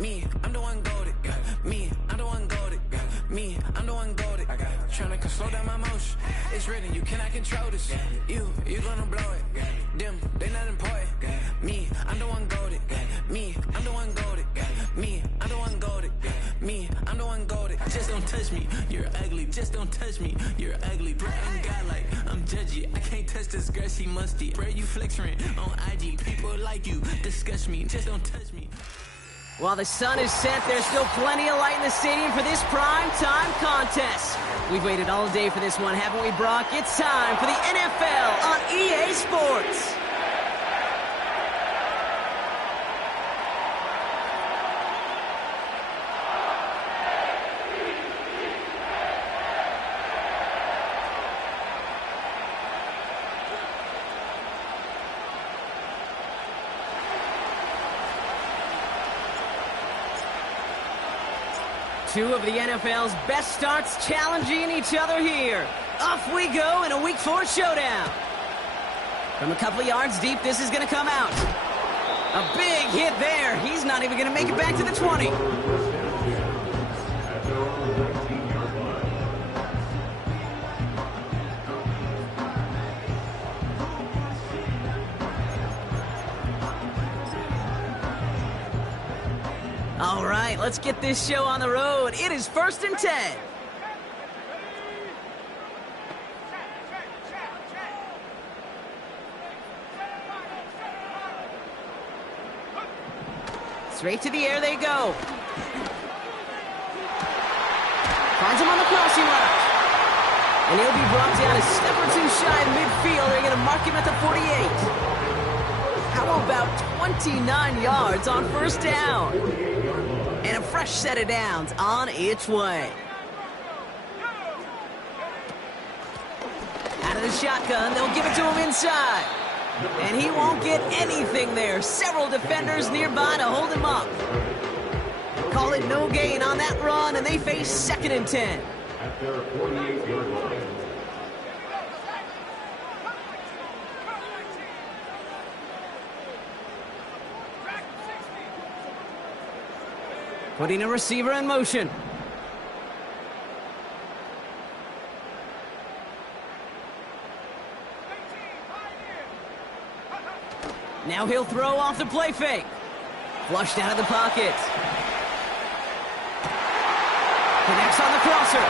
Me, I'm the one goated. Me, I'm the one goated. Me, I'm the one goated. Tryna slow down my motion. It's written, you cannot control this. You gonna blow it. Them, they not important. Me, I'm the one goated. Me, I'm the one goated. Me, I'm the one goated. Me, I'm the one goated. Just don't touch me, you're ugly. Just don't touch me, you're ugly. Bro, I'm godlike, I'm judgy. I can't touch this girl, she musty. Bro, you flexing on IG. People like you disgust me. Just don't touch me. While the sun is set, there's still plenty of light in the stadium for this prime time contest. We've waited all day for this one, haven't we, Brock? It's time for the NFL on EA Sports. Two of the NFL's best starts challenging each other here. Off we go in a Week 4 showdown. From a couple of yards deep, this is going to come out. A big hit there. He's not even going to make it back to the 20. All right, let's get this show on the road. It is 1st and 10. Straight to the air they go. Finds him on the crossing route. And he'll be brought down a step or two shy of midfield. They're going to mark him at the 48. How about 29 yards on 1st down? And a fresh set of downs on its way. Out of the shotgun, they'll give it to him inside. And he won't get anything there. Several defenders nearby to hold him up. Call it no gain on that run, and they face 2nd and 10. At their 48-yard line. Putting a receiver in motion. Now he'll throw off the play fake. Flushed out of the pocket. Connects on the crosser.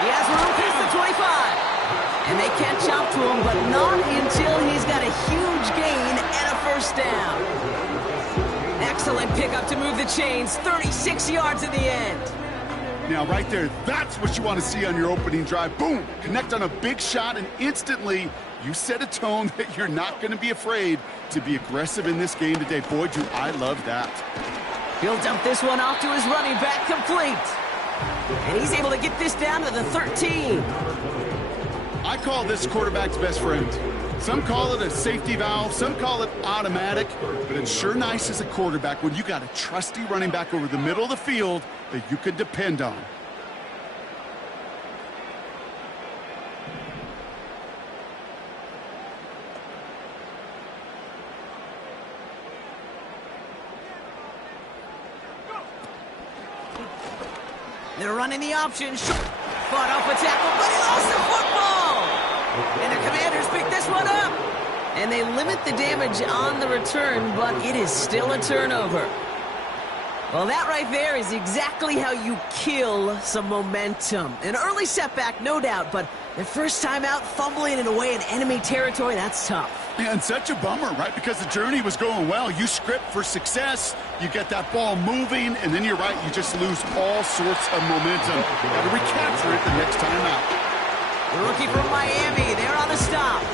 He has room past the 25. And they can't chop to him, but not until he's got a huge gain and a 1st down. Excellent pickup to move the chains. 36 yards in the end. Now, right there, that's what you want to see on your opening drive. Boom! Connect on a big shot, and instantly you set a tone that you're not going to be afraid to be aggressive in this game today. Boy, do I love that. He'll dump this one off to his running back, complete. And he's able to get this down to the 13. I call this quarterback's best friend. Some call it a safety valve, some call it automatic, but it's sure nice as a quarterback when you got a trusty running back over the middle of the field that you can depend on. They're running the option. Fought off a tackle, but he lost the football. And the Commanders pick this one up. And they limit the damage on the return, but it is still a turnover. Well, that right there is exactly how you kill some momentum. An early setback, no doubt, but their first time out fumbling it away in enemy territory, that's tough. And such a bummer, right? Because the journey was going well. You script for success, you get that ball moving, and then you're right, you just lose all sorts of momentum. Got to recapture it the next time out. The rookie from Miami, they're on the stop.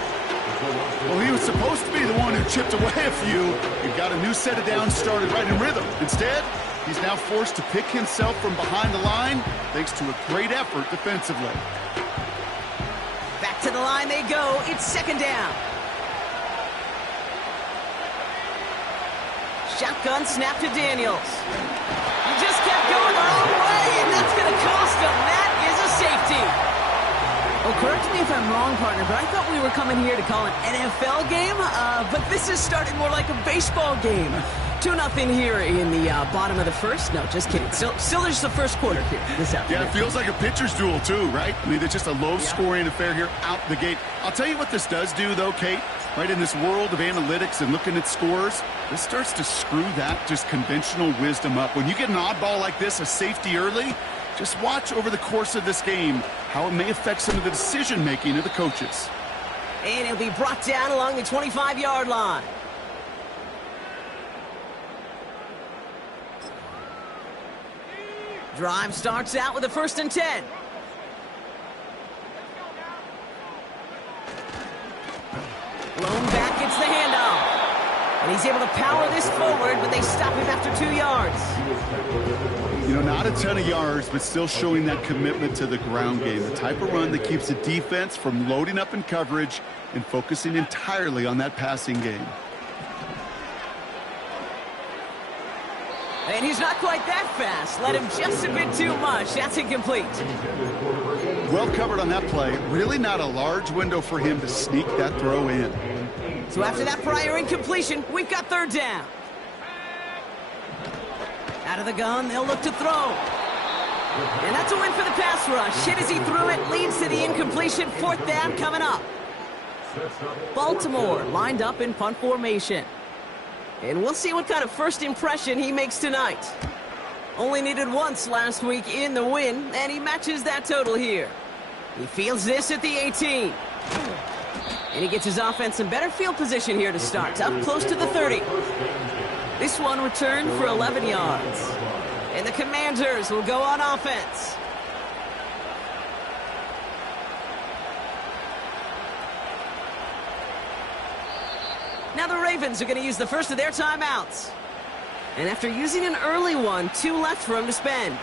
Well, he was supposed to be the one who chipped away a few. He got a new set of downs started right in rhythm. Instead, he's now forced to pick himself from behind the line thanks to a great effort defensively. Back to the line they go. It's 2nd down. Shotgun snap to Daniels. He just kept going the wrong way, and that's going to cost him. That is a safety. Oh, correct me if I'm wrong, partner, but I thought we were coming here to call an NFL game, but this is starting more like a baseball game. 2-0 here in the bottom of the first. No, just kidding. Still just the first quarter here this afternoon. Yeah, it feels like a pitcher's duel too, right? I mean, it's just a low-scoring affair here out the gate. I'll tell you what this does do, though, Kate. Right, in this world of analytics and looking at scores, this starts to screw that just conventional wisdom up. When you get an oddball like this, a safety early, just watch over the course of this game how it may affect some of the decision-making of the coaches. And it'll be brought down along the 25-yard line. Drive starts out with a 1st and 10. Lone back gets the handoff. And he's able to power this forward, but they stop him after 2 yards. You know, not a ton of yards, but still showing that commitment to the ground game. The type of run that keeps the defense from loading up in coverage and focusing entirely on that passing game. And he's not quite that fast. Let him just a bit too much. That's incomplete. Well covered on that play. Really not a large window for him to sneak that throw in. So after that prior incompletion, we've got 3rd down. Out of the gun, they'll look to throw. And that's a win for the pass rush. Hit as he threw it, leads to the incompletion. 4th down coming up. Baltimore lined up in punt formation. And we'll see what kind of first impression he makes tonight. Only needed once last week in the win, and he matches that total here. He fields this at the 18. And he gets his offense in better field position here to start, up close to the 30. This one returned for 11 yards. And the Commanders will go on offense. Now the Ravens are going to use the first of their timeouts. And after using an early one, 2 left for him to spend.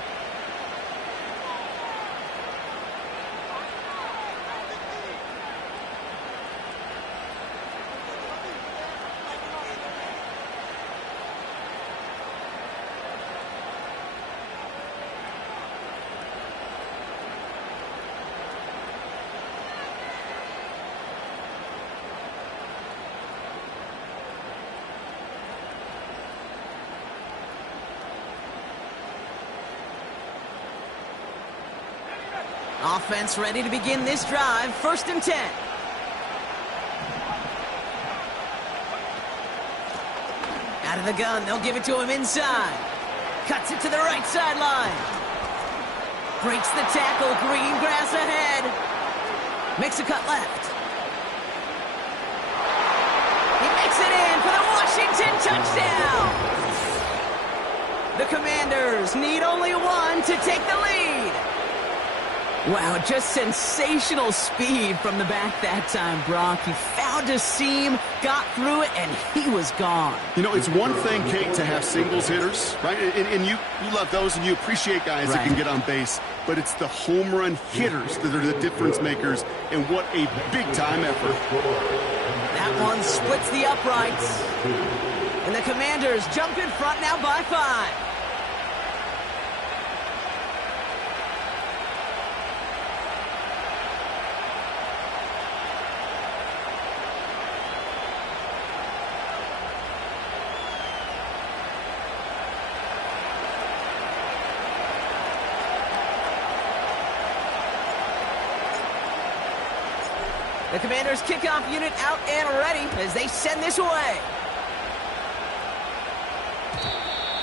Offense ready to begin this drive. 1st and 10. Out of the gun, they'll give it to him inside. Cuts it to the right sideline. Breaks the tackle, green grass ahead. Makes a cut left. He makes it in for the Washington touchdown. The Commanders need only one to take the lead. Wow, just sensational speed from the back that time, Brock. He found a seam, got through it, and he was gone. You know, it's one thing, Kate, to have singles hitters, right? And you love those, and you appreciate guys that can get on base. But it's the home run hitters that are the difference makers, and what a big-time effort. That one splits the uprights. And the Commanders jump in front now by 5. The Commanders' kickoff unit out and ready as they send this away.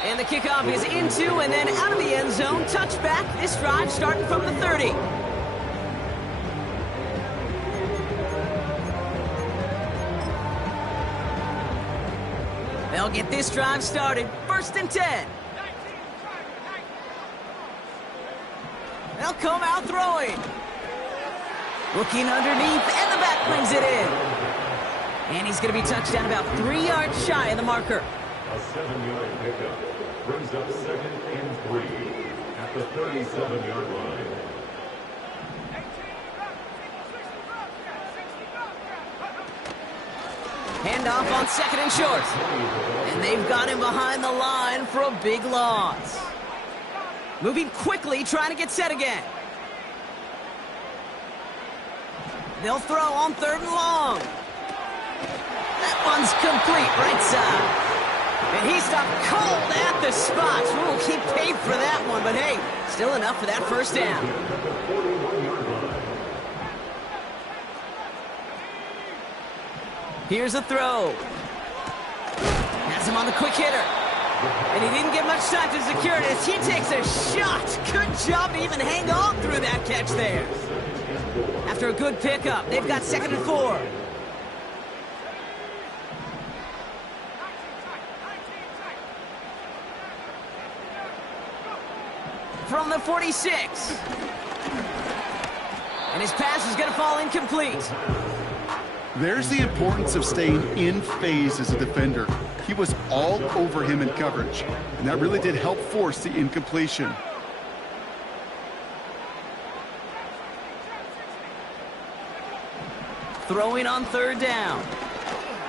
And the kickoff is into and then out of the end zone. Touchback. This drive starting from the 30. They'll get this drive started. 1st and 10. They'll come out throwing. Looking underneath, and the back brings it in. And he's going to be touched down about 3 yards shy of the marker. A 7-yard pickup brings up 2nd and 3 at the 37-yard line. Handoff on 2nd and short. And they've got him behind the line for a big loss. Moving quickly, trying to get set again. They'll throw on 3rd and long. That one's complete, right side. And he stopped cold at the spot. Ooh, he paid for that one, but hey, still enough for that first down. Here's a throw. Has him on the quick hitter. And he didn't get much time to secure it as he takes a shot. Good job to even hang on through that catch there. After a good pickup, they've got 2nd and 4. From the 46. And his pass is going to fall incomplete. There's the importance of staying in phase as a defender. He was all over him in coverage, and that really did help force the incompletion. Throwing on 3rd down.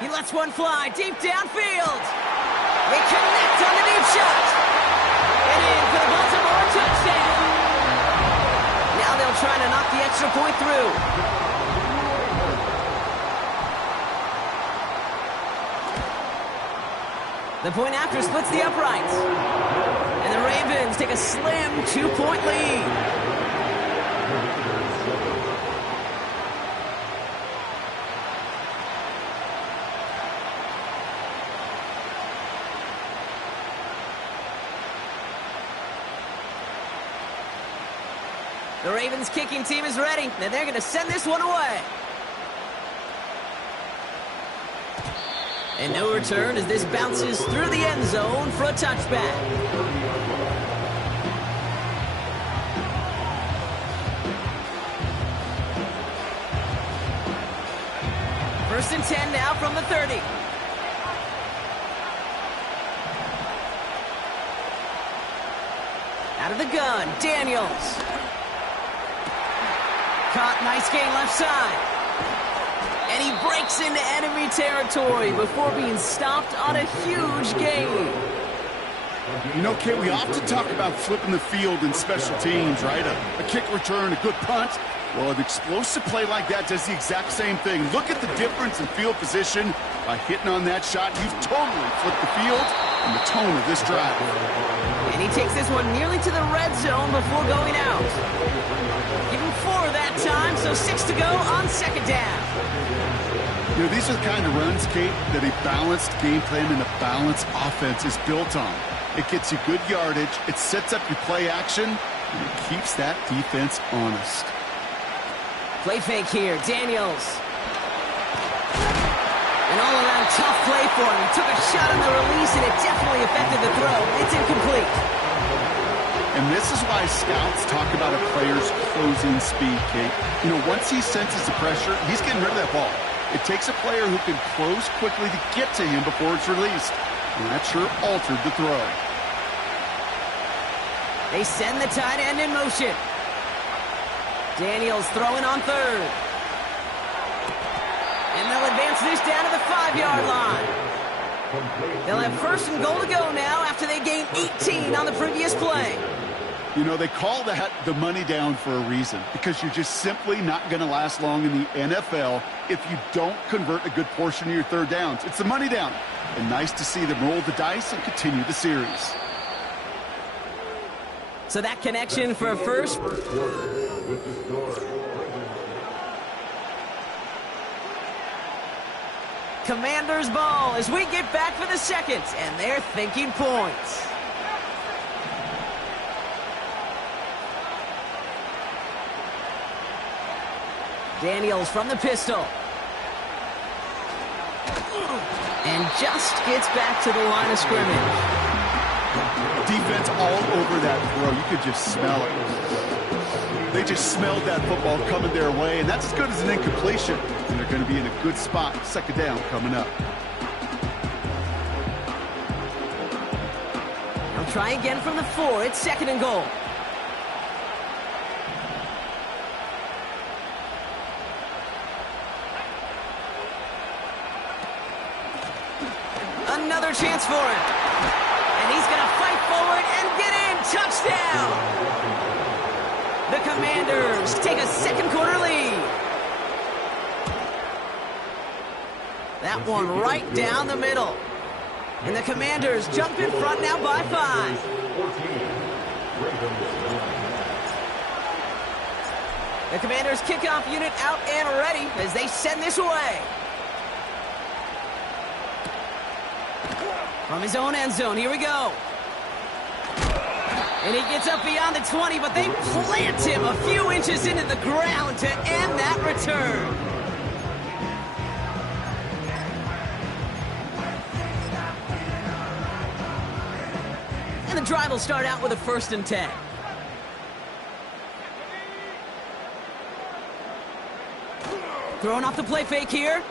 He lets one fly deep downfield. They connect on the deep shot. And in for the Baltimore touchdown. Now they'll try to knock the extra point through. The point after splits the uprights. And the Ravens take a slim 2-point lead. The Ravens kicking team is ready, and they're going to send this one away. And no return as this bounces through the end zone for a touchback. First and 10 now from the 30. Out of the gun, Daniels. Caught, nice gain left side. And he breaks into enemy territory before being stopped on a huge gain. You know, Kate, we often talk about flipping the field in special teams, right? A kick return, a good punt. Well, an explosive play like that does the exact same thing. Look at the difference in field position. By hitting on that shot, you've totally flipped the field and the tone of this drive. And he takes this one nearly to the red zone before going out. Give him 4 that time, so 6 to go on 2nd down. You know, these are the kind of runs, Kate, that a balanced game plan and a balanced offense is built on. It gets you good yardage, it sets up your play action, and it keeps that defense honest. Play fake here, Daniels. An all-around tough play for him. He took a shot on the release, and it definitely affected the throw. It's incomplete. And this is why scouts talk about a player's closing speed, Kate. You know, once he senses the pressure, he's getting rid of that ball. It takes a player who can close quickly to get to him before it's released. And that sure altered the throw. They send the tight end in motion. Daniels throwing on 3rd. And they'll advance this down to the 5-yard line. They'll have 1st and goal to go now after they gained 18 on the previous play. You know, they call that the money down for a reason, because you're just simply not going to last long in the NFL if you don't convert a good portion of your 3rd downs. It's the money down. And nice to see them roll the dice and continue the series. So that connection for a first. Commanders ball as we get back for the 2nd, and they're thinking points. Daniels from the pistol. And just gets back to the line of scrimmage. Defense all over that throw. You could just smell it. They just smelled that football coming their way, and that's as good as an incompletion. And they're going to be in a good spot. 2nd down coming up. They'll try again from the 4. It's 2nd and goal. Another chance for him. And he's going to fight forward and get in. Touchdown! The Commanders take a 2nd quarter lead. That one right down the middle. And the Commanders jump in front now by 5. 14. Ravens 1. The Commanders' kickoff unit out and ready as they send this away. From his own end zone, here we go. And he gets up beyond the 20, but they plant him a few inches into the ground to end that return. And the drive will start out with a 1st and 10. Throwing off the play fake here.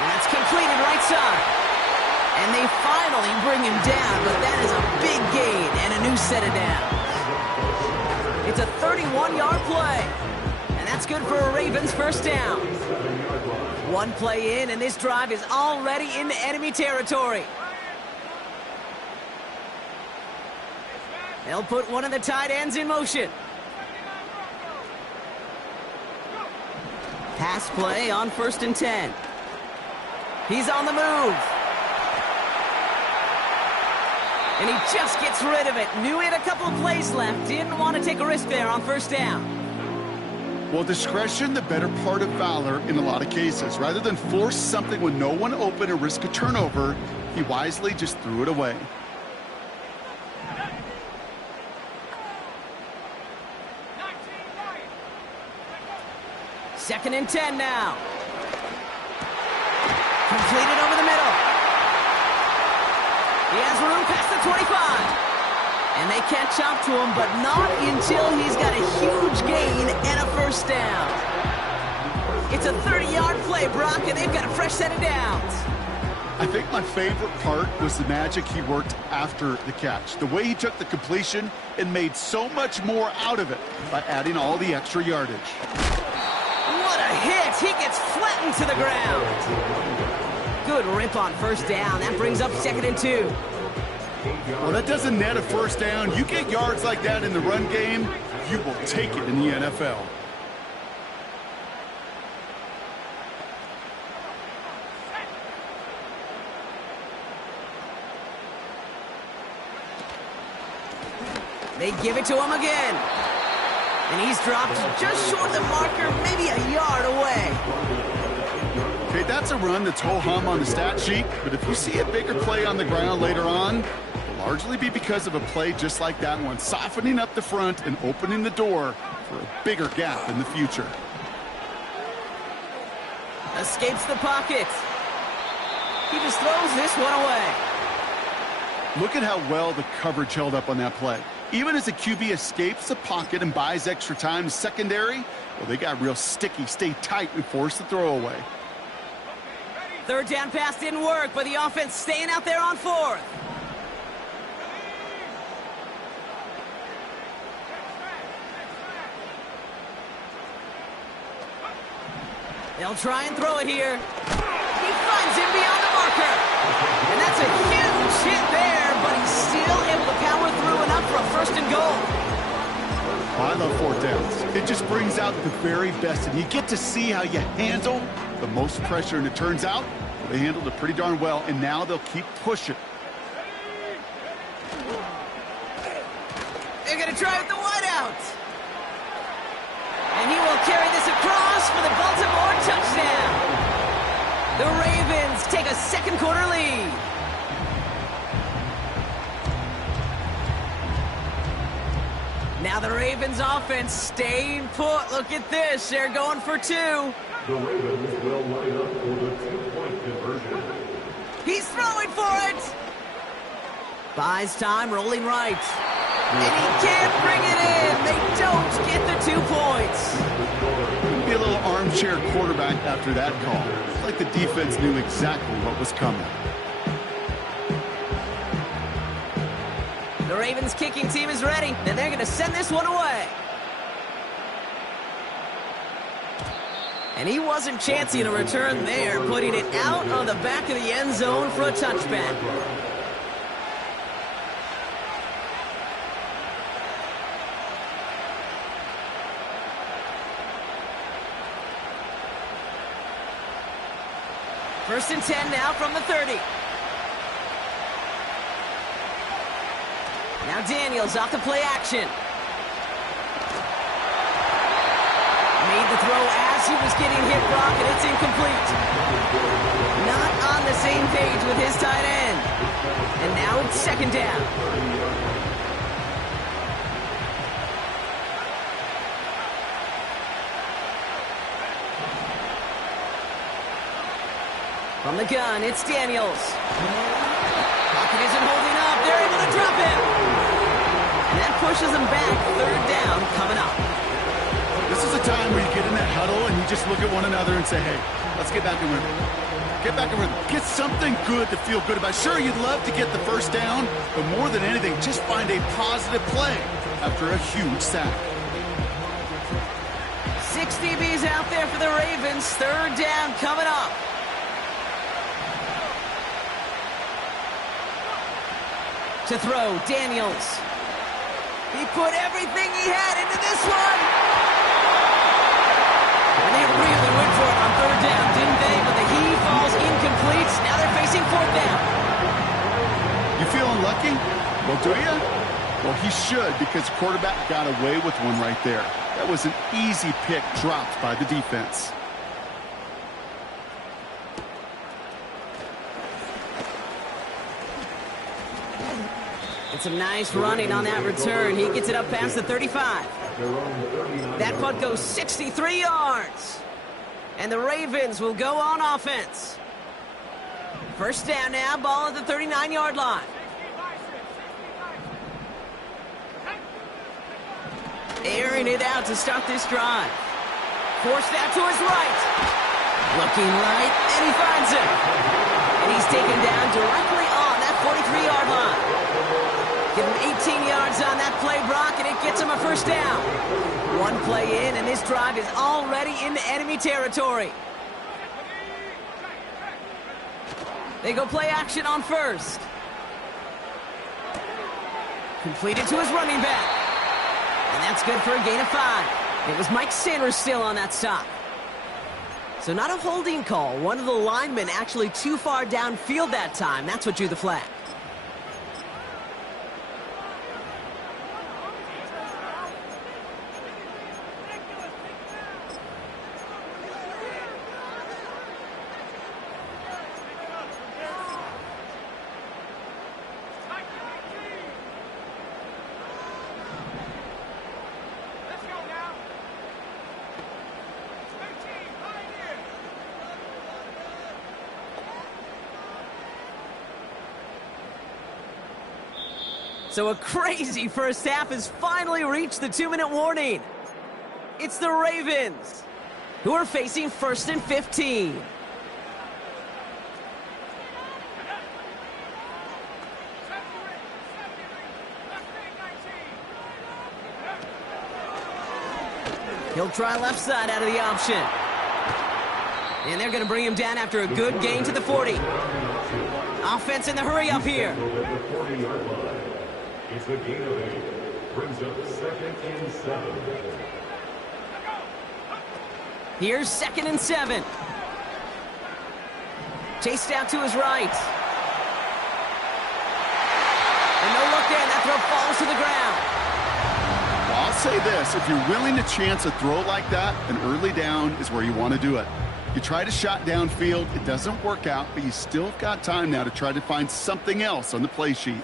And that's completed right side. And they finally bring him down, but that is a big gain and a new set of downs. It's a 31-yard play. And that's good for a Ravens 1st down. 1 play in, and this drive is already into enemy territory. They'll put one of the tight ends in motion. Pass play on 1st and 10. He's on the move. And he just gets rid of it. Knew he had a couple of plays left. Didn't want to take a risk there on 1st down. Well, discretion, the better part of valor in a lot of cases. Rather than force something with no one open and risk a turnover, he wisely just threw it away. Second and 10 now. Completed over the middle. He has room past the 25. And they catch up to him, but not until he's got a huge gain and a 1st down. It's a 30-yard play, Brock, and they've got a fresh set of downs. I think my favorite part was the magic he worked after the catch. The way he took the completion and made so much more out of it by adding all the extra yardage. What a hit! He gets flattened to the ground. Good rip on 1st down. That brings up 2nd and 2. Well, that doesn't net a 1st down. You get yards like that in the run game, you will take it in the NFL. They give it to him again. And he's dropped just short of the marker, maybe a yard away. Okay, that's a run that's ho-hum on the stat sheet, but if you see a bigger play on the ground later on, it'll largely be because of a play just like that one, softening up the front and opening the door for a bigger gap in the future. Escapes the pocket. He just throws this one away. Look at how well the coverage held up on that play. Even as a QB escapes the pocket and buys extra time to secondary, well, they got real sticky, stay tight, and force the throw away. 3rd down pass didn't work, but the offense staying out there on 4th. They'll try and throw it here. He finds him beyond the marker. And that's a huge hit there, but he's still able to power through enough for a 1st and goal. I love 4th downs. It just brings out the very best, and you get to see how you handle the most pressure, and it turns out they handled it pretty darn well, and now they'll keep pushing. They're going to try with the wideout. And he will carry this across for the Baltimore touchdown. The Ravens take a 2nd quarter lead. Now the Ravens offense staying put. Look at this. They're going for 2. The Ravens will line up for the 2-point conversion. He's throwing for it. Buys time, rolling right. And he can't bring it in. They don't get the 2 points. Be a little armchair quarterback after that call. It's like the defense knew exactly what was coming. The Ravens kicking team is ready, and they're going to send this one away. And he wasn't chancing a return there, putting it out on the back of the end zone for a touchback. First and 10 now from the 30. Now Daniels off the play action. Made the throw as he was getting hit, Brock, and it's incomplete. Not on the same page with his tight end. And now it's second down. From the gun, it's Daniels. Pocket isn't holding up. They're able to drop him. And that pushes them back. Third down coming up. This is a time where you get in that huddle and you just look at one another and say, hey, let's get back in rhythm. Get back in rhythm. Get something good to feel good about. Sure, you'd love to get the first down, but more than anything, just find a positive play after a huge sack. 6 DBs out there for the Ravens. Third down coming up. To throw, Daniels. He put everything he had into this one. And they really went for it on third down, didn't they? But the heave falls incomplete. Now they're facing fourth down. You feeling lucky? Well, do you? Well, he should, because the quarterback got away with one right there. That was an easy pick dropped by the defense. It's some nice running on that return. He gets it up past the 35. That punt goes 63 yards. And the Ravens will go on offense. First down now, ball at the 39-yard line. Airing it out to start this drive. Forced out to his right. Looking right, and he finds him. And he's taken down directly on that 43-yard line. Give him 18 yards on that play, Brock, and it gets him a first down. One play in, and this drive is already into enemy territory. They go play action on first. Completed to his running back. And that's good for a gain of 5. It was Mike Sanders still on that stop. So not a holding call. One of the linemen actually too far downfield that time. That's what drew the flag. So a crazy first half has finally reached the 2-minute warning. It's the Ravens, who are facing first and 15. He'll try left side out of the option. And they're going to bring him down after a good gain to the 40. Offense in the hurry up here. It's a gain of 8. Brings up second and 7. Here's second and 7. Chased out to his right. And no look there. That throw falls to the ground. Well, I'll say this. If you're willing to chance a throw like that, an early down is where you want to do it. You try to shot downfield. It doesn't work out, but you still got time now to try to find something else on the play sheet.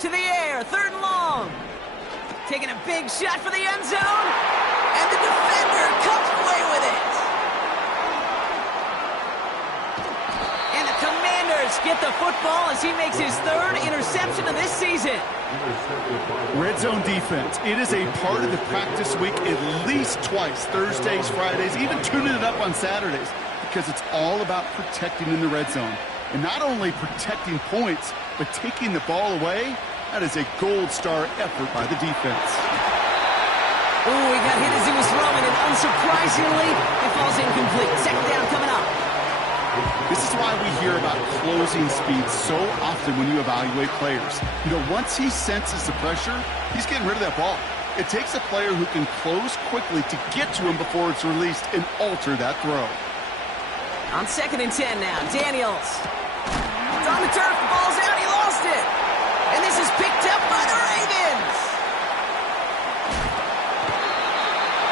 To the air, third and long. Taking a big shot for the end zone. And the defender comes away with it. And the Commanders get the football as he makes his third interception of this season. Red zone defense. It is a part of the practice week at least twice. Thursdays, Fridays, even tuning it up on Saturdays. Because it's all about protecting in the red zone. And not only protecting points, but taking the ball away. That is a gold star effort by the defense. Ooh, he got hit as he was throwing, and unsurprisingly, it falls incomplete. Second down coming up. This is why we hear about closing speed so often when you evaluate players. You know, once he senses the pressure, he's getting rid of that ball. It takes a player who can close quickly to get to him before it's released and alter that throw. On 2nd and 10 now, Daniels. It's on the turf, the ball's out, he lost it. And this is picked up by the Ravens.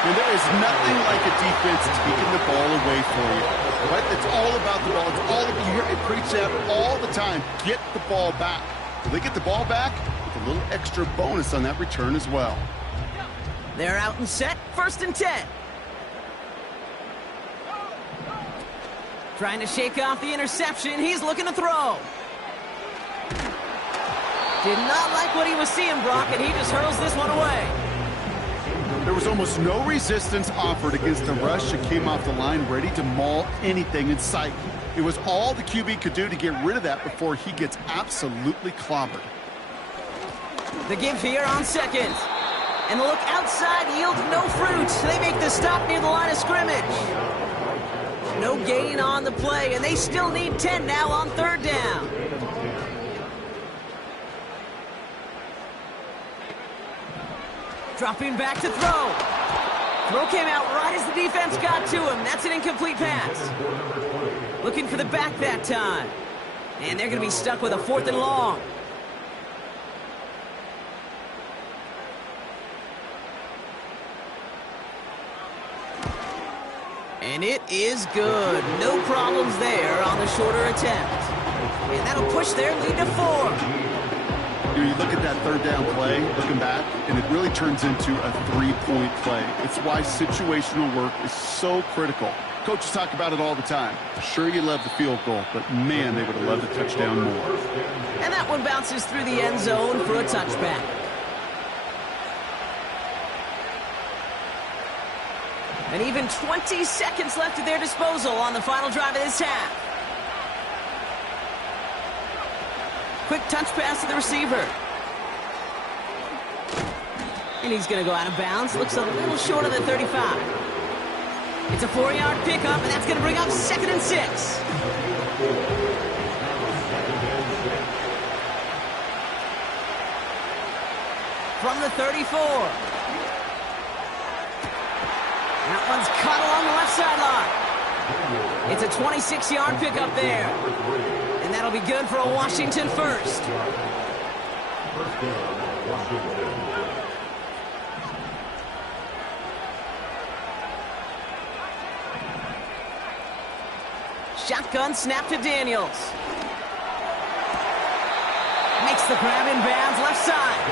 And there is nothing like a defense taking the ball away for you. Right? It's all about the ball. It's all about, you hear me preach that all the time. Get the ball back. Will they get the ball back? With a little extra bonus on that return as well. They're out and set, 1st and 10. Trying to shake off the interception. He's looking to throw. Did not like what he was seeing, Brock, and he just hurls this one away. There was almost no resistance offered against a rush that came off the line ready to maul anything in sight. It was all the QB could do to get rid of that before he gets absolutely clobbered. The give here on 2nd. And the look outside yields no fruit. They make the stop near the line of scrimmage. No gain on the play, and they still need 10 now on 3rd down. Dropping back to throw. Throw came out right as the defense got to him. That's an incomplete pass. Looking for the back that time. And they're going to be stuck with a 4th and long. And it is good. No problems there on the shorter attempt. And that'll push their lead to 4. You look at that 3rd down play, looking back, and it really turns into a 3-point play. It's why situational work is so critical. Coaches talk about it all the time. Sure, you love the field goal, but man, they would have loved the touchdown more. And that one bounces through the end zone for a touchback. And even 20 seconds left at their disposal on the final drive of this half. Quick touch pass to the receiver. And he's going to go out of bounds. Looks a little short of the 35. It's a 4-yard pickup, and that's going to bring up 2nd and 6. From the 34. That one's caught along the left sideline. It's a 26-yard pickup there. And that'll be good for a Washington first. Shotgun snap to Daniels. Makes the grab in bounds left side.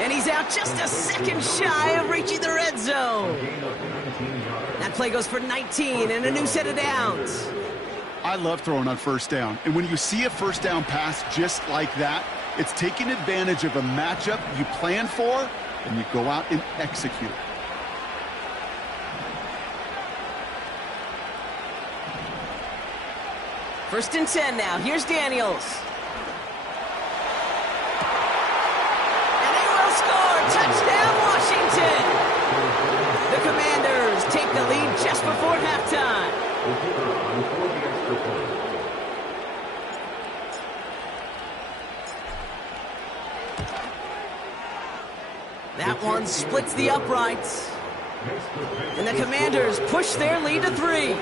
And he's out just a second shy of reaching the red zone. That play goes for 19 and a new set of downs. I love throwing on 1st down. And when you see a 1st down pass just like that, it's taking advantage of a matchup you plan for, and you go out and execute. First and 10 now. Here's Daniels. And they will score. Touchdown, Washington. The Commanders take the lead just before halftime. That one splits the uprights. And the Commanders push their lead to 3.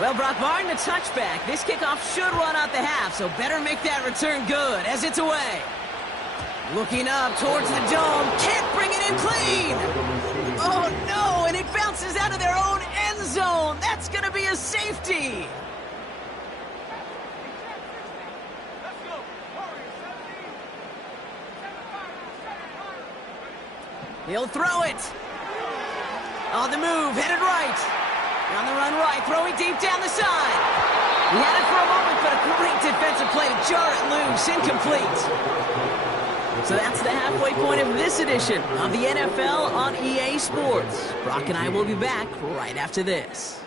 Well, Brock, barring the touchback, this kickoff should run out the half, so better make that return good as it's away. Looking up towards the dome, can't bring it in clean. Oh, no, and it bounces out of their own end zone. That's going to be a safety. He'll throw it. On the move, headed right. On the run right, throwing deep down the side. He had it for a moment, but a great defensive play to jar it loose, incomplete. So that's the halfway point of this edition of the NFL on EA Sports. Brock and I will be back right after this.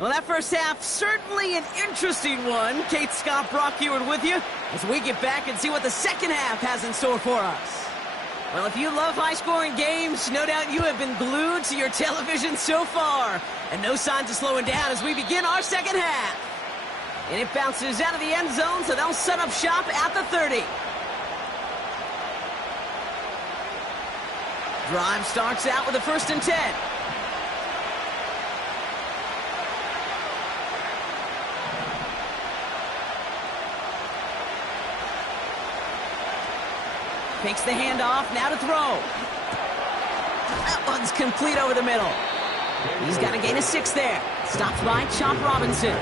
Well, that first half, certainly an interesting one. Kate, Scott, Brock Heward with you as we get back and see what the second half has in store for us. Well, if you love high-scoring games, no doubt you have been glued to your television so far. And no signs of slowing down as we begin our second half. And it bounces out of the end zone, so they'll set up shop at the 30. Drive starts out with a 1st and 10. Takes the handoff, now to throw. That one's complete over the middle. He's got a gain of 6 there. Stops by Chop Robinson.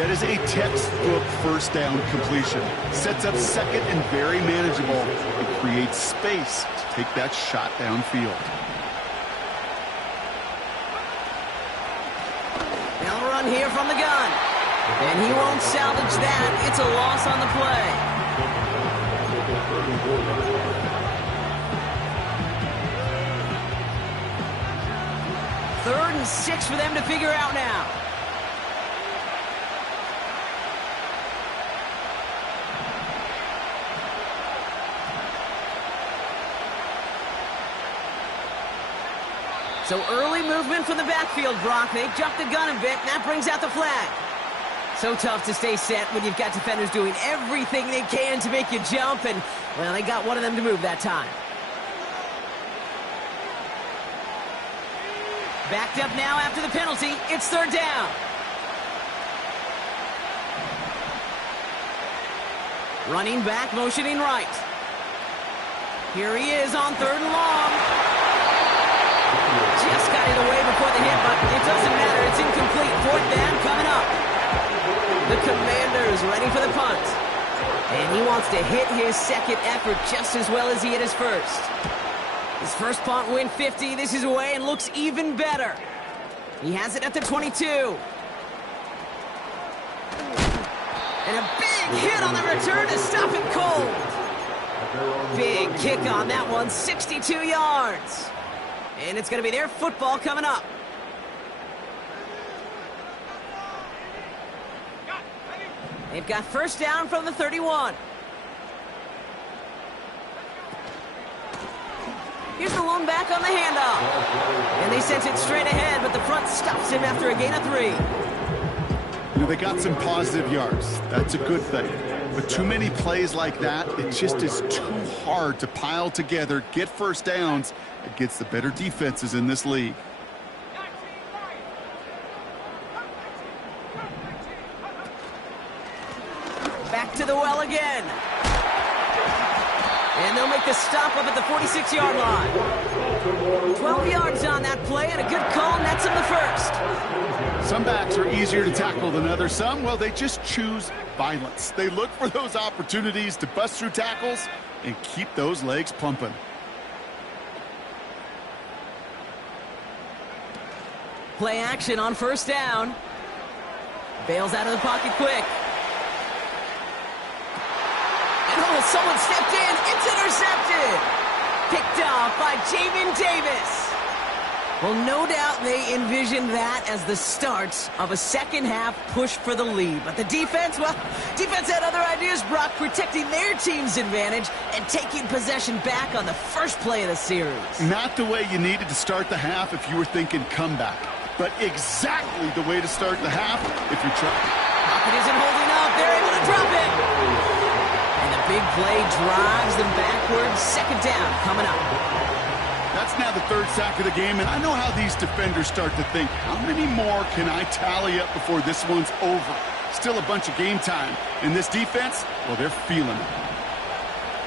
That is a textbook first down completion. Sets up second and very manageable. It creates space to take that shot downfield. They'll run here from the gun. And he won't salvage that. It's a loss on the play. 3rd and 6 for them to figure out now. So early movement from the backfield, Brock. They jumped the gun a bit, and that brings out the flag. So tough to stay set when you've got defenders doing everything they can to make you jump, and, well, they got one of them to move that time. Backed up now after the penalty. It's 3rd down. Running back, motioning right. Here he is on 3rd and long. Just got it away before the hit, but it doesn't matter. It's incomplete. 4th down coming up. The Commanders ready for the punt. And he wants to hit his second effort just as well as he hit his first. His first punt win 50. This is away and looks even better. He has it at the 22. And a big hit on the return to stop him cold. Big kick on that one, 62 yards. And it's going to be their football coming up. They've got 1st down from the 31. Here's the lone back on the handoff. And they sent it straight ahead, but the front stops him after a gain of 3. You know, they got some positive yards. That's a good thing. But too many plays like that, it just is too hard to pile together, get 1st downs against the better defenses in this league. Back to the well again. And they'll make the stop up at the 46-yard line. 12 yards on that play, and a good call nets him the 1st. Some backs are easier to tackle than others. Some, well, they just choose violence. They look for those opportunities to bust through tackles and keep those legs pumping. Play action on 1st down. Bails out of the pocket quick. Oh, someone stepped in. It's intercepted. Picked off by Jamin Davis. Well, no doubt they envisioned that as the start of a second-half push for the lead. But the defense, well, defense had other ideas, Brock, protecting their team's advantage and taking possession back on the first play of the series. Not the way you needed to start the half if you were thinking comeback, but exactly the way to start the half if you're trying. Pocket isn't holding up. They're able to drop it. And the big play drives them backwards. 2nd down coming up. That's now the 3rd sack of the game, and I know how these defenders start to think, how many more can I tally up before this one's over? Still a bunch of game time. And this defense, well, they're feeling it.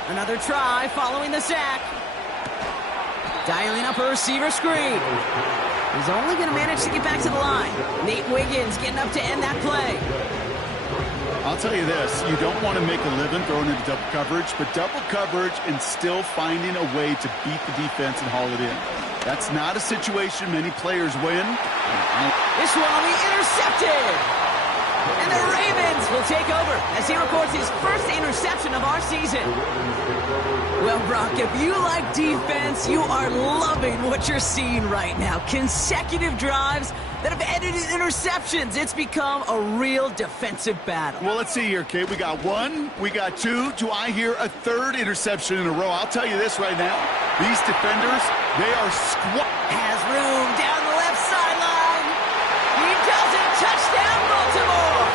Another try following the sack. Dialing up a receiver screen. He's only going to manage to get back to the line. Nate Wiggins getting up to end that play. I'll tell you this, you don't want to make a living throwing into double coverage, but double coverage and still finding a way to beat the defense and haul it in. That's not a situation many players win. This one will be intercepted. And the Ravens will take over as he records his first interception of our season. Well, Brock, if you like defense, you are loving what you're seeing right now. Consecutive drives that have ended in interceptions. It's become a real defensive battle. Well, let's see here, Kate. We got one, we got two. Do I hear a third interception in a row? I'll tell you this right now. These defenders, they are Has room down the left sideline. He does it. Touchdown, Baltimore.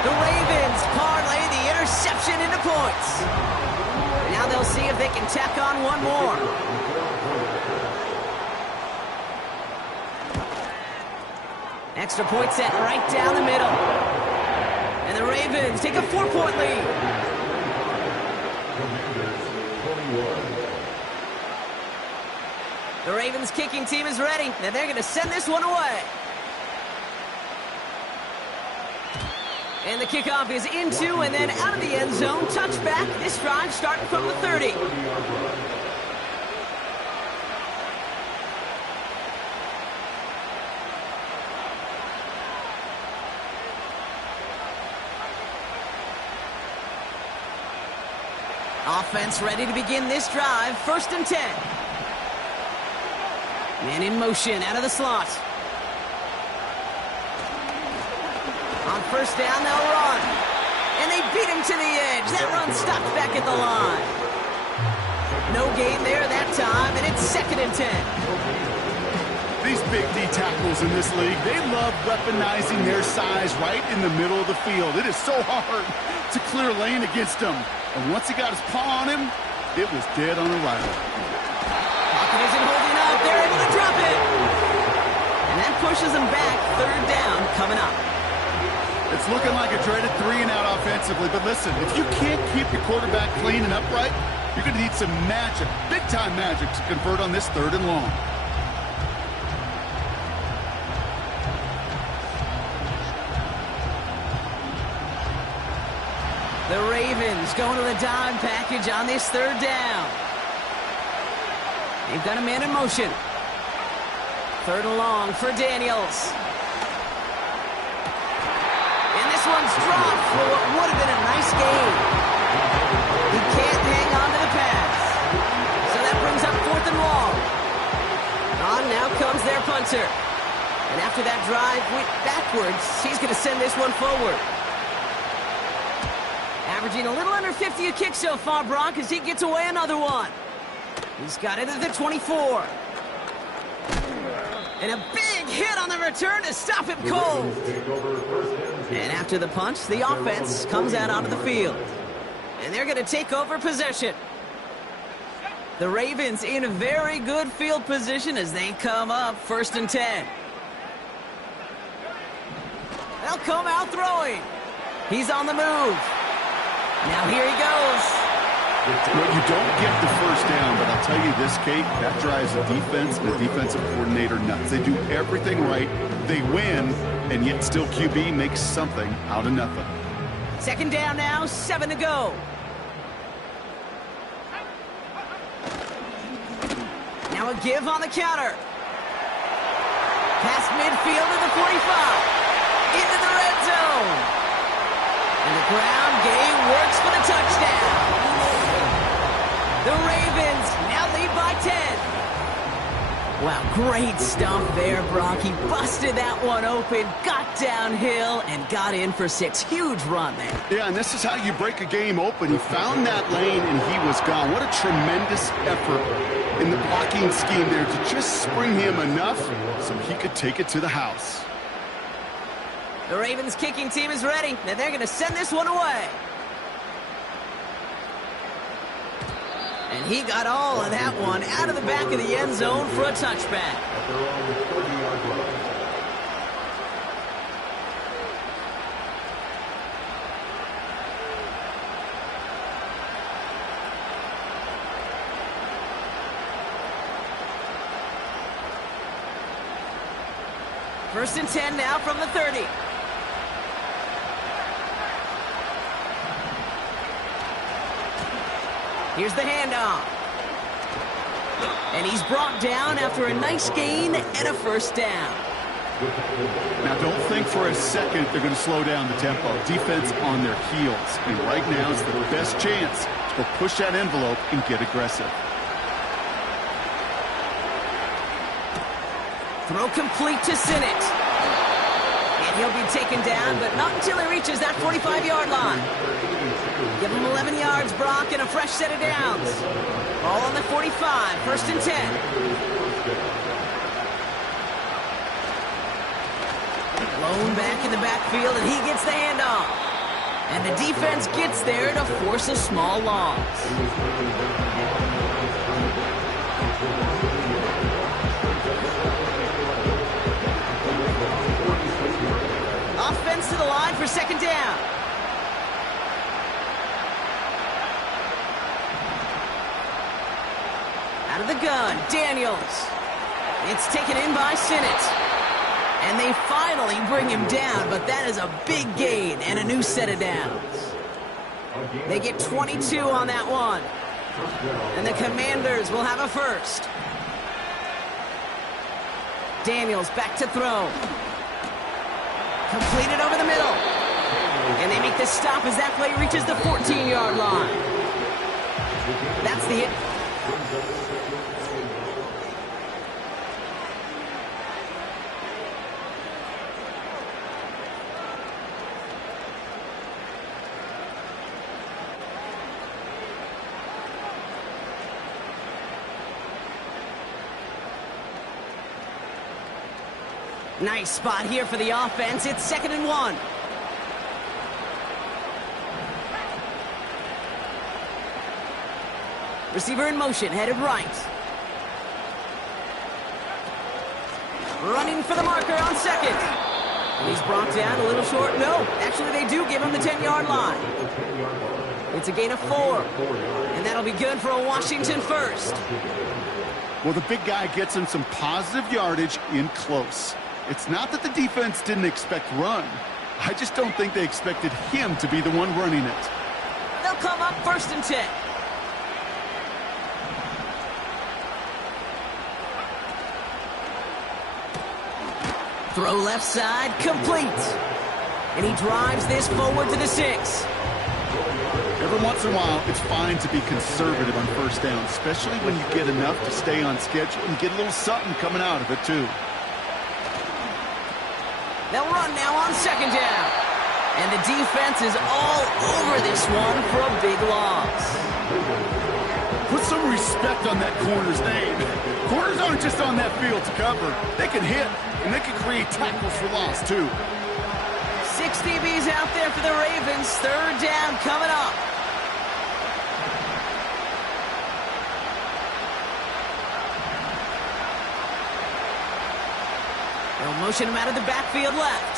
The Ravens parlay the interception into points. Now they'll see if they can tack on one more. Extra point set right down the middle. And the Ravens take a 4-point lead. The Ravens kicking team is ready, and they're going to send this one away. And the kickoff is into and then out of the end zone. Touchback. This drive starting from the 30. Offense ready to begin this drive. 1st and 10. Man in motion out of the slot. On 1st down, they'll run. And they beat him to the edge. That run stopped back at the line. No gain there that time, and it's 2nd and 10. These big D tackles in this league, they love weaponizing their size right in the middle of the field. It is so hard to clear lane against them. And once he got his paw on him, it was dead on arrival. Pocket isn't holding up. They're able to drop it. And that pushes them back. 3rd down coming up. It's looking like a dreaded 3-and-out offensively, but listen, if you can't keep your quarterback clean and upright, you're going to need some magic, big-time magic, to convert on this 3rd and long. The Ravens going to the dime package on this 3rd down. They've got a man in motion. 3rd and long for Daniels. And this one's dropped for what would have been a nice game. He can't hang on to the pass. So that brings up 4th and long. On now comes their punter. And after that drive went backwards, he's going to send this one forward. Averaging a little under 50 a kick so far, Brock, as he gets away another one. He's got it at the 24. And a big hit on the return to stop him cold. And after the punch, the offense comes out onto the field. And they're going to take over possession. The Ravens in a very good field position as they come up 1st and 10. They'll come out throwing. He's on the move. Now here he goes. Well, you don't get the 1st down, but I'll tell you this, Kate, that drives the defense and the defensive coordinator nuts. They do everything right. They win, and yet still QB makes something out of nothing. 2nd down now, 7 to go. Now a give on the counter. Past midfield to the 45. Into the red zone. And the ground game works for the touchdown. The Ravens now lead by 10. Wow, great stuff there, Brock. He busted that one open, got downhill, and got in for 6. Huge run there. Yeah, and this is how you break a game open. He found that lane, and he was gone. What a tremendous effort in the blocking scheme there to just spring him enough so he could take it to the house. The Ravens kicking team is ready, and they're going to send this one away. And he got all of that one out of the back of the end zone for a touchback. First and 10 now from the 30. Here's the handoff. And he's brought down after a nice gain and a 1st down. Now, don't think for a second they're going to slow down the tempo. Defense on their heels. And right now is the best chance to go push that envelope and get aggressive. Throw complete to Sinnott. And he'll be taken down, but not until he reaches that 45-yard line. Give him 11 yards, Brock, and a fresh set of downs. Ball on the 45, 1st and 10. Blown back in the backfield, and he gets the handoff. And the defense gets there to force a small loss. Offense to the line for 2nd down. Out of the gun, Daniels. It's taken in by Sinnott. And they finally bring him down, but that is a big gain and a new set of downs. They get 22 on that one. And the Commanders will have a first. Daniels back to throw. Completed over the middle. And they make the stop as that play reaches the 14-yard line. That's the hit. Nice spot here for the offense. It's 2nd and 1. Receiver in motion, headed right. Running for the marker on 2nd. And he's brought down a little short. No, actually they do give him the 10-yard line. It's a gain of 4. And that'll be good for a Washington first. Well, the big guy gets him some positive yardage in close. It's not that the defense didn't expect run. I just don't think they expected him to be the one running it. They'll come up 1st and 10. Throw left side, complete. And he drives this forward to the 6. Every once in a while, it's fine to be conservative on 1st down, especially when you get enough to stay on schedule and get a little something coming out of it, too. They'll run now on 2nd down. And the defense is all over this one for a big loss. Put some respect on that corner's name. Corners aren't just on that field to cover. They can hit, and they can create tackles for loss, too. 6 DBs out there for the Ravens. 3rd down coming up. They'll motion him out of the backfield left.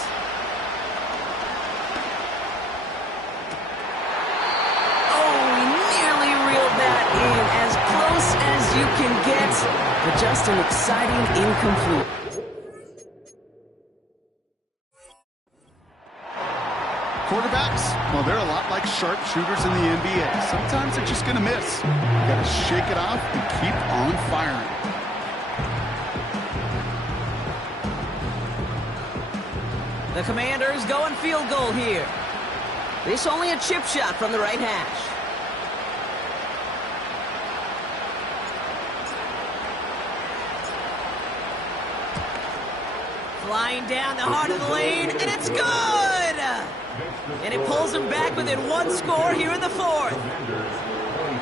Oh, he nearly reeled that in. As close as you can get, but just an exciting incomplete. Quarterbacks, well, they're a lot like sharpshooters in the NBA. Sometimes they're just going to miss. You got to shake it off and keep on firing. The Commanders going field goal here. This only a chip shot from the right hash. Flying down the heart of the lane, and it's good! And it pulls them back within 1 score here in the 4th.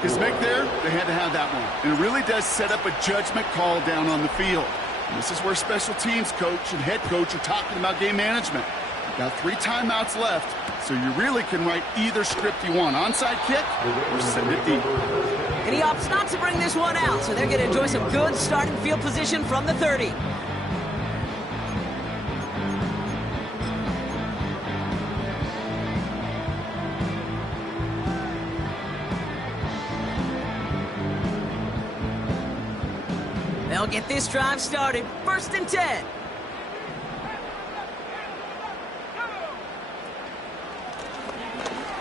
His make there, they had to have that one. And it really does set up a judgment call down on the field. And this is where special teams coach and head coach are talking about game management. You've got 3 timeouts left, so you really can write either script you want. Onside kick or send it deep. And he opts not to bring this one out, so they're going to enjoy some good starting field position from the 30. They'll get this drive started. 1st and 10.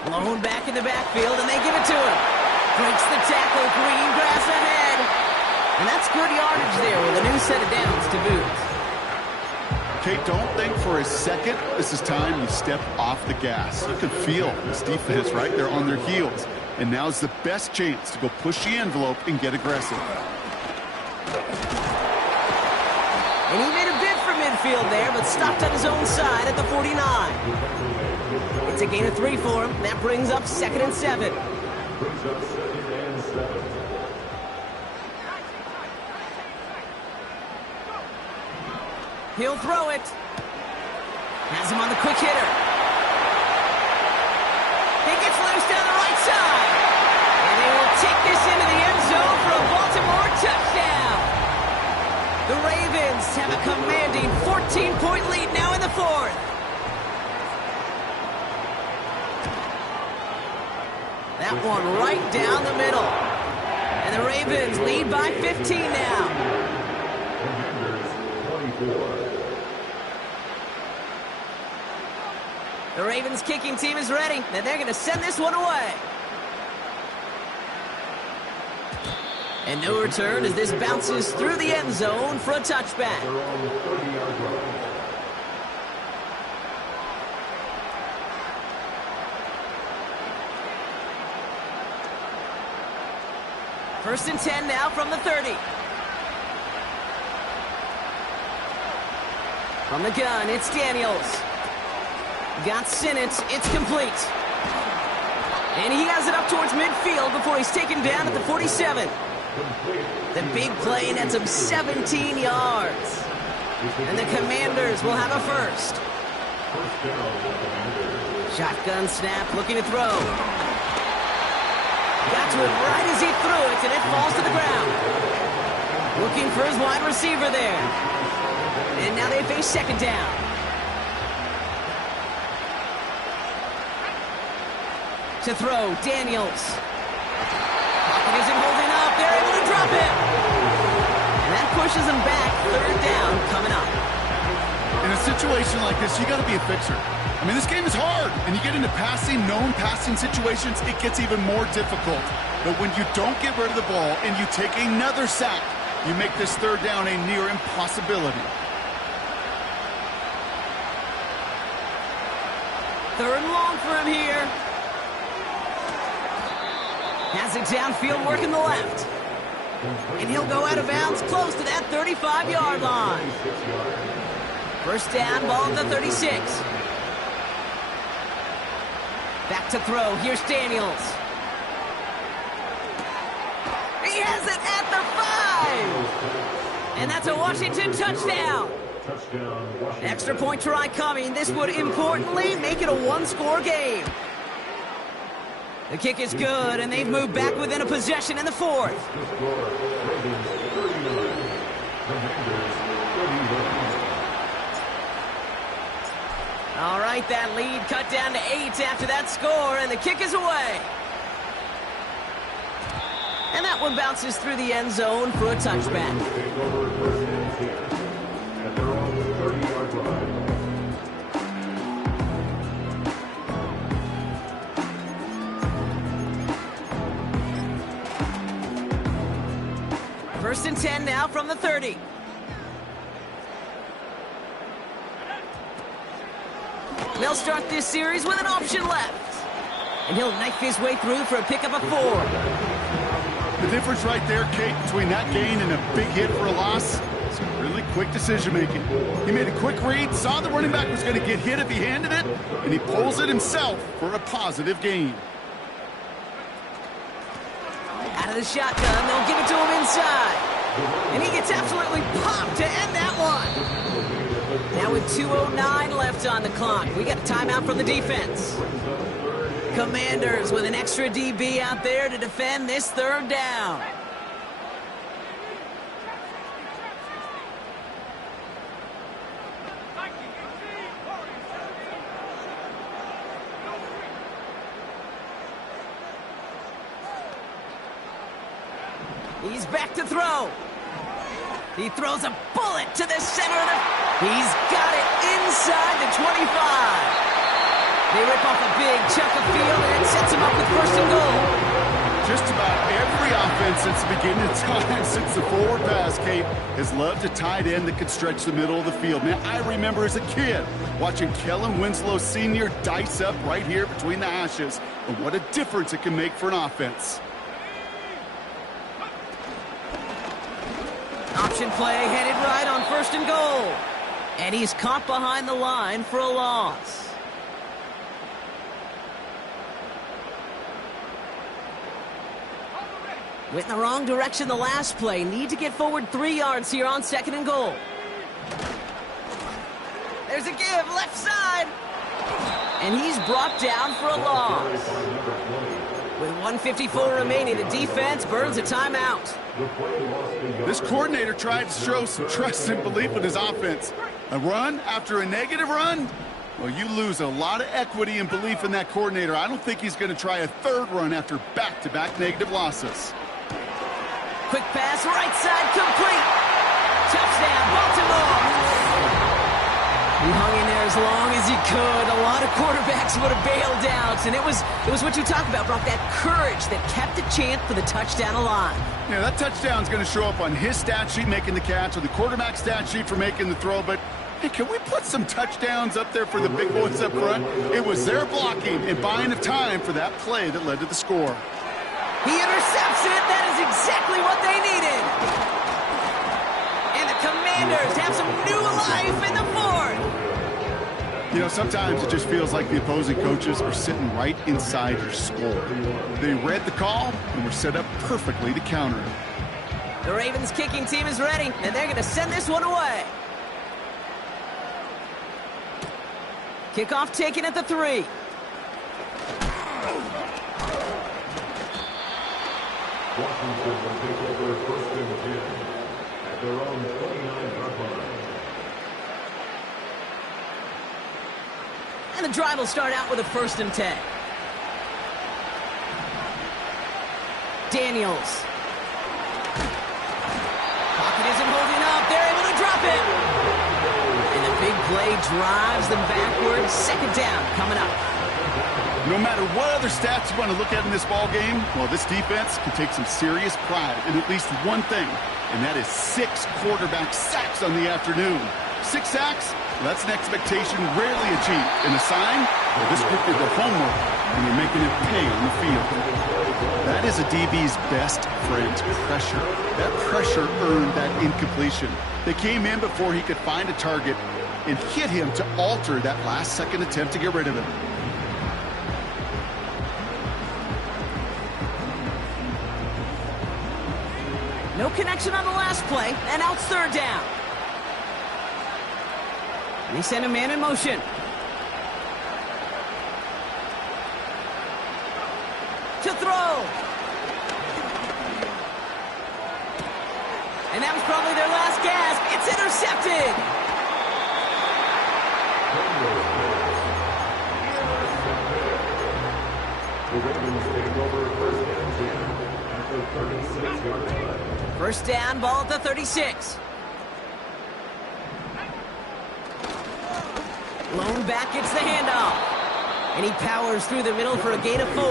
Blown back in the backfield, and they give it to him. Breaks the tackle, green grass ahead. And that's good yardage there with a new set of downs to boot. Okay, don't think for a second this is time you step off the gas. You can feel this defense right there on their heels. And now's the best chance to go push the envelope and get aggressive. And he made a bid for midfield there, but stopped on his own side at the 49. It's a gain of 3 for him. That brings up 2nd and 7. He'll throw it. Has him on the quick hitter. He gets loose down the right side. And they will take this into the end zone for a Baltimore touchdown. The Ravens have a commanding 14-point lead now in the 4th. That one right down the middle. And the Ravens lead by 15 now. The Ravens kicking team is ready, and they're going to send this one away. And no return as this bounces through the end zone for a touchback. First and 10 now from the 30. From the gun, it's Daniels. Got Sinnott, it's complete. And he has it up towards midfield before he's taken down at the 47. The big play nets him 17 yards. And the Commanders will have a first. Shotgun snap, looking to throw. Got to it right as he threw it, and it falls to the ground. Looking for his wide receiver there. And now they face 2nd down. To throw, Daniels. Pocket isn't holding up. They're able to drop it. And that pushes them back. 3rd down coming up. In a situation like this, you got to be a fixer. I mean, this game is hard, and you get into known passing situations, it gets even more difficult. But when you don't get rid of the ball and you take another sack, you make this 3rd down a near impossibility. 3rd and long for him here. Has it downfield, working the left. And he'll go out of bounds close to that 35-yard line. First down, ball at the 36. Back to throw. Here's Daniels. He has it at the 5. And that's a Washington touchdown. Extra point try coming. This would importantly make it a 1-score game. The kick is good, and they've moved back within a possession in the 4th. All right, that lead cut down to 8 after that score, and the kick is away. And that one bounces through the end zone for a touchback. First and 10 now from the 30. They'll start this series with an option left. And he'll knife his way through for a pickup of 4. The difference right there, Kate, between that gain and a big hit for a loss is really quick decision-making. He made a quick read, saw the running back was going to get hit if he handed it, and he pulls it himself for a positive gain. Out of the shotgun, they'll give it to him inside. And he gets absolutely popped to end that one. Now with 2:09 left on the clock, we got a timeout from the defense. Commanders with an extra DB out there to defend this 3rd down. He's back to throw. He throws a bullet to the center of the... He's got it inside the 25. They rip off a big chunk of field, and it sets him up with 1st and goal. Just about every offense since the beginning of time, since the forward pass, Kate, has loved a tight end that could stretch the middle of the field. Man, I remember as a kid watching Kellen Winslow Sr. dice up right here between the hashes, and what a difference it can make for an offense. Option play headed right on 1st and goal. And he's caught behind the line for a loss. Went in the wrong direction the last play. Need to get forward 3 yards here on 2nd and goal. There's a give, left side. And he's brought down for a loss. With 1:54 remaining, the defense burns a timeout. This coordinator tried to show some trust and belief in his offense. A run after a negative run? Well, you lose a lot of equity and belief in that coordinator. I don't think he's going to try a 3rd run after back-to-back negative losses. Quick pass, right side, complete. Touchdown, Baltimore. He hung in there as long as he could. A lot of quarterbacks would have bailed out, and it was what you talk about, Brock, that courage that kept the chant for the touchdown alive. Yeah, that touchdown's going to show up on his stat sheet making the catch or the quarterback stat sheet for making the throw, but hey, can we put some touchdowns up there for the big boys up front? It was their blocking and buying of time for that play that led to the score. He intercepts it. That is exactly what they needed. And the Commanders have some new life in the 4th. You know, sometimes it just feels like the opposing coaches are sitting right inside your skull. They read the call and were set up perfectly to counter it. The Ravens kicking team is ready, and they're going to send this one away. Kickoff taken at the 3. Washington will take over 1st and 10 at their own 29-yard line. And the drive will start out with a 1st and 10. Daniels. Pocket isn't holding up. They're able to drop it. And the big play drives them backwards. 2nd down coming up. No matter what other stats you want to look at in this ball game, well, this defense can take some serious pride in at least one thing, and that is 6 quarterback sacks on the afternoon. 6 sacks? Well, that's an expectation rarely achieved, and a sign that this group did their homework, and they're making it pay on the field. That is a DB's best friend, pressure. That pressure earned that incompletion. They came in before he could find a target and hit him to alter that last-second attempt to get rid of him. No connection on the last play, and now it's 3rd down. And they send a man in motion. To throw. And that was probably their last gasp. It's intercepted. The Ravens take over 1st and 10 at the 36-yard line. 1st down, ball at the 36. Lone back gets the handoff. And he powers through the middle for a gain of 4.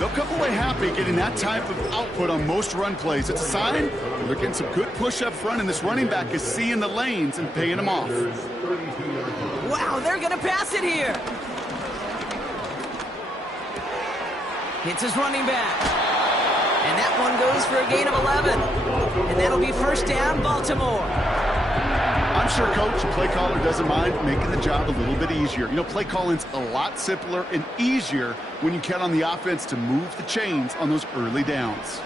They'll come away happy getting that type of output on most run plays. It's a sign they're getting some good push up front, and this running back is seeing the lanes and paying them off. Wow, they're going to pass it here. Hits his running back. And that one goes for a gain of 11. And that'll be 1st down, Baltimore. I'm sure Coach, the play caller, doesn't mind making the job a little bit easier. You know, play calling's a lot simpler and easier when you count on the offense to move the chains on those early downs.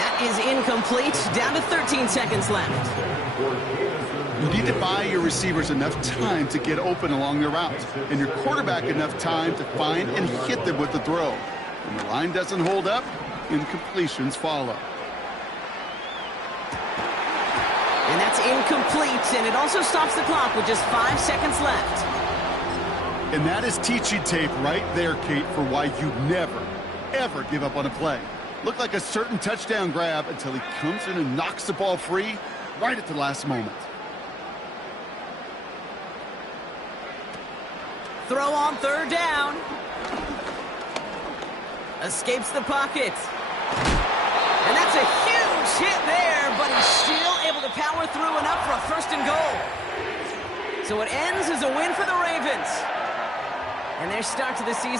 That is incomplete. Down to 13 seconds left. You need to buy your receivers enough time to get open along their routes, and your quarterback enough time to find and hit them with the throw. When the line doesn't hold up, incompletions follow. And that's incomplete, and it also stops the clock with just 5 seconds left. And that is teaching tape right there, Kate, for why you never, ever give up on a play. Look like a certain touchdown grab until he comes in and knocks the ball free right at the last moment. Throw on 3rd down. Escapes the pocket. And that's a huge hit there, but he's still able to power through enough for a first and goal. So it ends as a win for the Ravens. And their start to the season